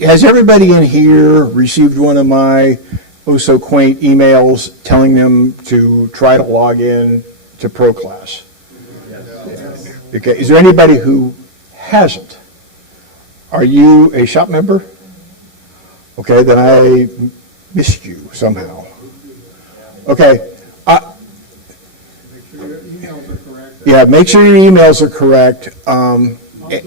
has everybody in here received one of my oh so quaint emails telling them to try to log in to ProClass? Yes. Okay, is there anybody who hasn't? Are you a shop member? Okay, then I missed you somehow. Okay. Make sure your emails are correct. Yeah, make sure your emails are correct. Check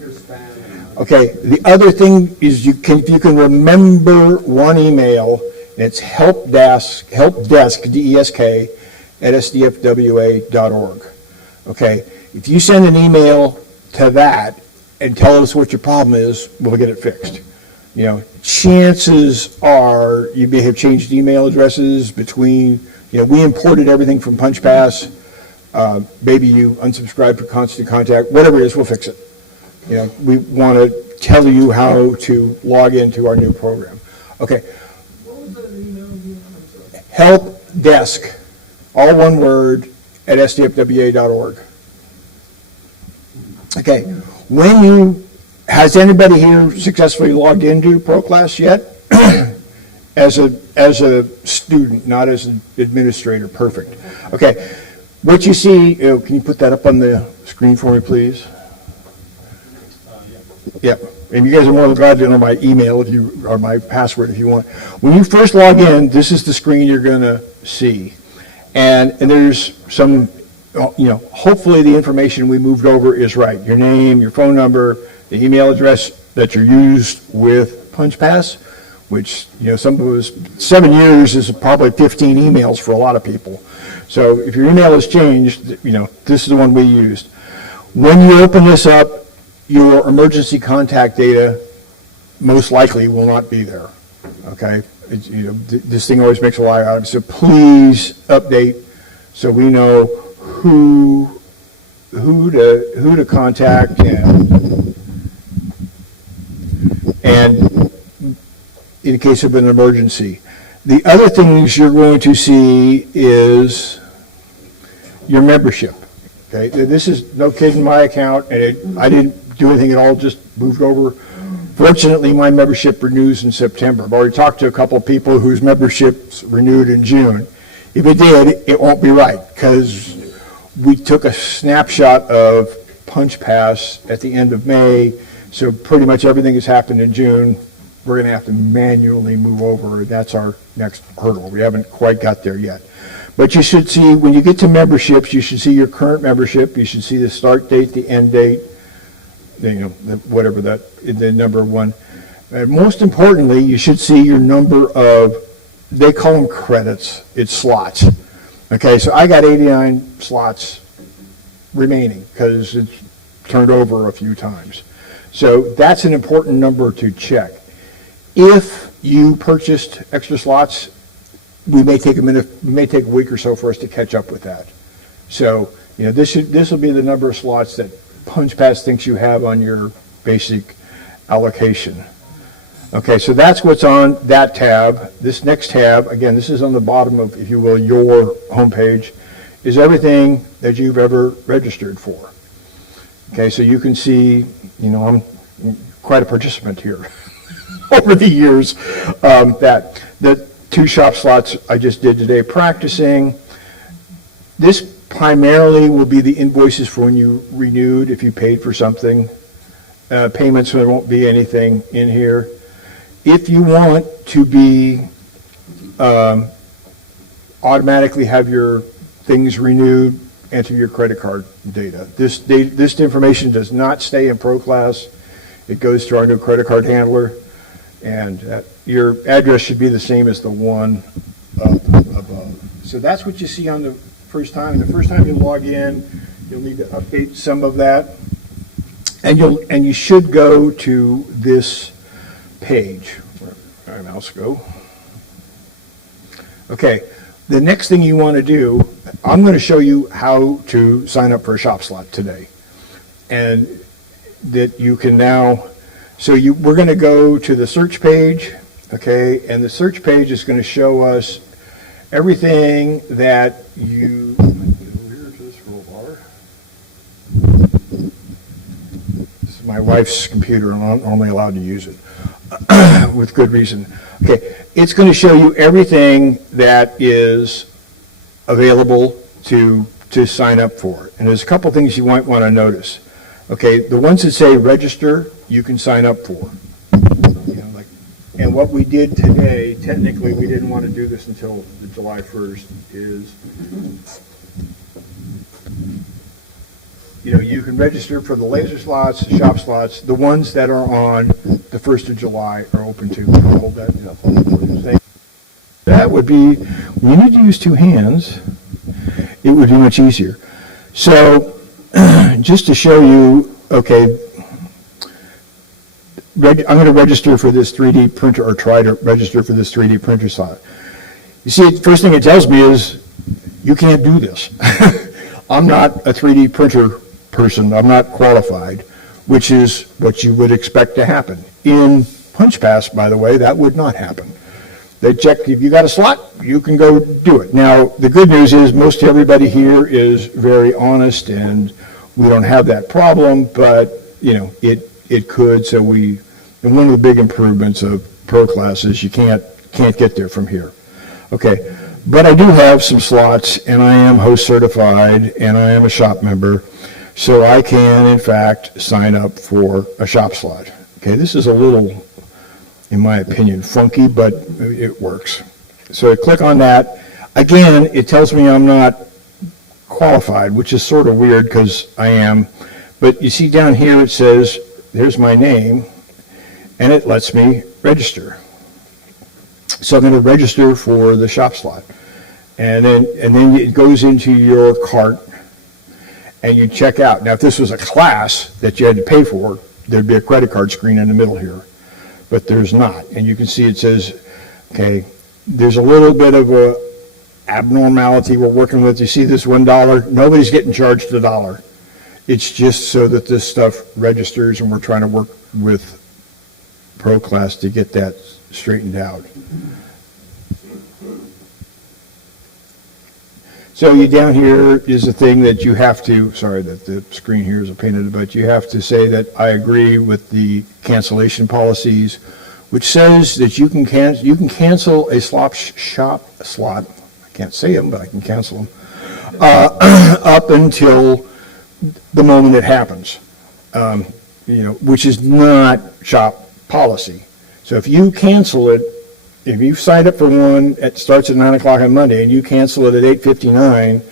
your spam. Okay, the other thing is if you can remember one email, it's helpdesk, D-E-S-K, at SDFWA.org. Okay, if you send an email to that and tell us what your problem is, we'll get it fixed. You know, chances are you may have changed email addresses between, we imported everything from PunchPass. Maybe you unsubscribed for Constant Contact, whatever it is, we'll fix it. We want to tell you how to log into our new program. Okay. What was the email again? Help desk, all one word, at SDFWA.org. Okay. Has anybody here successfully logged into ProClass yet? as a student, not as an administrator. Perfect. Okay. What you see, can you put that up on the screen for me, please? Yeah, and you guys are more than glad to know my email or my password if you want. When you first log in, this is the screen you're going to see, and there's some, hopefully the information we moved over is right. Your name, your phone number, the email address that you're used with PunchPass, which some of us 7 years is probably 15 emails for a lot of people. So if your email has changed, this is the one we used. When you open this up, your emergency contact data most likely will not be there. Okay, this thing always makes a lie out of it. So please update so we know who to contact and in case of an emergency. The other things you're going to see is your membership. Okay, this is no kidding my account, and I didn't do anything at all, just moved over. Fortunately, my membership renews in September. I've already talked to a couple of people whose memberships renewed in June. If it did, it won't be right, because we took a snapshot of PunchPass at the end of May, so pretty much everything has happened in June. We're going to have to manually move over. That's our next hurdle. We haven't quite got there yet. But you should see, when you get to memberships, you should see your current membership. You should see the start date, the end date, whatever the number one. And most importantly, you should see your number of, they call them credits, it's slots. Okay, so I got 89 slots remaining because it's turned over a few times. So that's an important number to check. If you purchased extra slots, we may take a week or so for us to catch up with that. So, this will be the number of slots that PunchPass thinks you have on your basic allocation. Okay, so that's what's on that tab. This next tab, again, this is on the bottom of, if you will, your homepage, is everything that you've ever registered for. Okay, so you can see, I'm quite a participant here over the years. That the 2 shop slots I just did today practicing. This primarily will be the invoices for when you renewed, if you paid for something. Payments, so there won't be anything in here. If you want to be automatically have your things renewed, enter your credit card data. This information does not stay in ProClass. It goes to our new credit card handler, and your address should be the same as the one up above. So that's what you see on the first time. The first time you log in, you'll need to update some of that, and you should go to this page. Where my mouse go? Okay. The next thing you want to do, I'm going to show you how to sign up for a shop slot today, and that you can now. So we're going to go to the search page, okay, and the search page is going to show us everything that you. Here to this roll bar. This my wife's computer, and I'm only allowed to use it with good reason. Okay, it's going to show you everything that is available to sign up for. And there's a couple things you might want to notice. Okay, the ones that say register, you can sign up for. You know, like, and what we did today, technically, we didn't want to do this until the July 1st, is, you know, you can register for the laser slots, the shop slots. The ones that are on the 1st of July are open to. Hold that up. That would be, when you need to use two hands, it would be much easier. So, just to show you, okay, I'm going to register for this 3D printer, or try to register for this 3D printer slot. You see, the first thing it tells me is, you can't do this. I'm not a 3D printer person, I'm not qualified, which is what you would expect to happen. In PunchPass, by the way, that would not happen. They check, if you got a slot, you can go do it. Now, the good news is most everybody here is very honest, and we don't have that problem, but, you know, it could, so and one of the big improvements of ProClass is you can't get there from here. Okay, but I do have some slots, and I am host certified, and I am a shop member, so I can, in fact, sign up for a shop slot. Okay, this is a little, in my opinion, funky, but it works. So I click on that. Again, it tells me I'm not qualified, which is sort of weird because I am. But you see down here it says, there's my name, and it lets me register. So I'm going to register for the shop slot. And then it goes into your cart, and you check out. Now, if this was a class that you had to pay for, there'd be a credit card screen in the middle here. But there's not. And you can see it says, okay, there's a little bit of a abnormality we're working with. You see this $1? Nobody's getting charged $1. It's just so that this stuff registers, and we're trying to work with ProClass to get that straightened out. So you down here is a thing that you have to, sorry that the screen here is a pain in the butt, you have to say that I agree with the cancellation policies, which says that you can cancel a shop slot, I can't say them, but I can cancel them, up until the moment it happens, you know, which is not shop policy. So if you cancel it, if you've signed up for one that starts at 9 o'clock on Monday and you cancel it at 8:59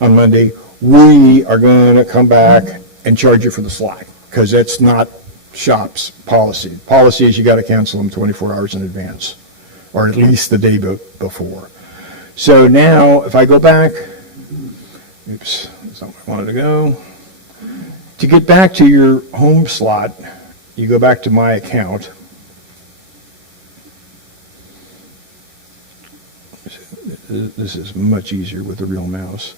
on Monday, we are going to come back and charge you for the slot, because that's not shop's policy. Policy is you got to cancel them 24 hours in advance, or at least the day before. So now if I go back, oops, that's not where I wanted to go. To get back to your home slot, you go back to my account. This is much easier with the real mouse.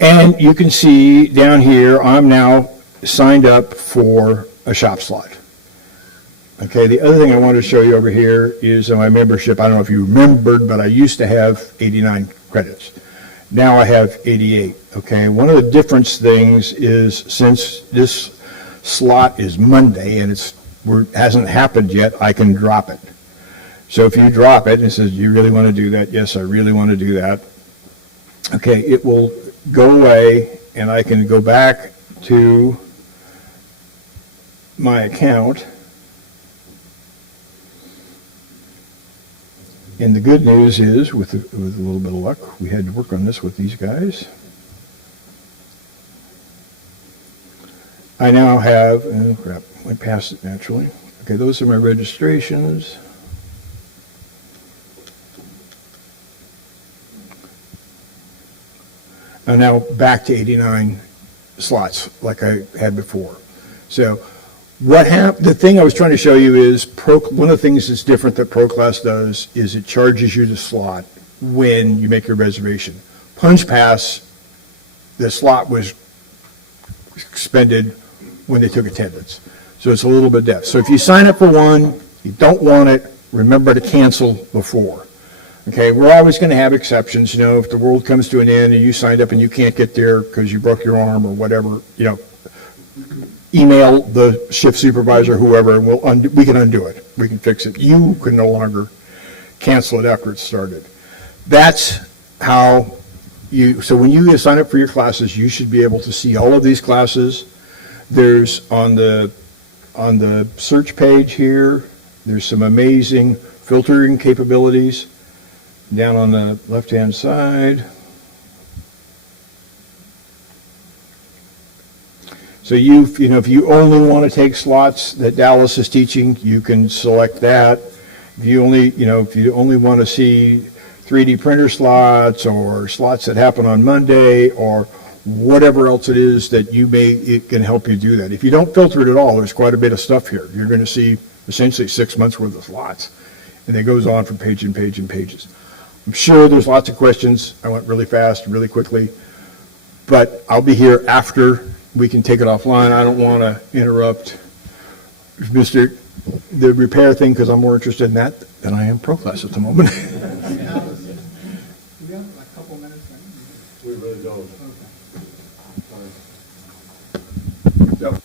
And you can see down here, I'm now signed up for a shop slot. Okay, the other thing I wanted to show you over here is my membership. I don't know if you remembered, but I used to have 89 credits. Now I have 88. Okay, one of the difference things is, since this slot is Monday and it hasn't happened yet, I can drop it. So if you drop it and it says, do you really want to do that? Yes, I really want to do that. Okay, it will go away, and I can go back to my account. And the good news is, with a little bit of luck, we had to work on this with these guys. I now have, oh crap, went past it naturally. Okay, those are my registrations. And now back to 89 slots like I had before. So what happened, the thing I was trying to show you is, one of the things that's different that ProClass does is it charges you the slot when you make your reservation. PunchPass, the slot was expended when they took attendance. So it's a little bit deaf. So if you sign up for one, you don't want it, remember to cancel before. Okay, we're always going to have exceptions. You know, if the world comes to an end and you signed up and you can't get there because you broke your arm or whatever, you know, email the shift supervisor, whoever, and we can undo it. We can fix it. You can no longer cancel it after it's started. That's how so when you sign up for your classes, you should be able to see all of these classes. There's on the search page here, there's some amazing filtering capabilities down on the left-hand side. So if you only want to take slots that Dallas is teaching, you can select that. If you only want to see 3D printer slots or slots that happen on Monday or whatever else it is that it can help you do that. If you don't filter it at all, there's quite a bit of stuff here. You're going to see essentially 6 months worth of slots, and it goes on from page and page and pages. I'm sure there's lots of questions. I went really fast, really quickly, but I'll be here after. We can take it offline. I don't want to interrupt the repair thing because I'm more interested in that than I am ProClass at the moment. Do we have a couple minutes? We really don't. Okay. So,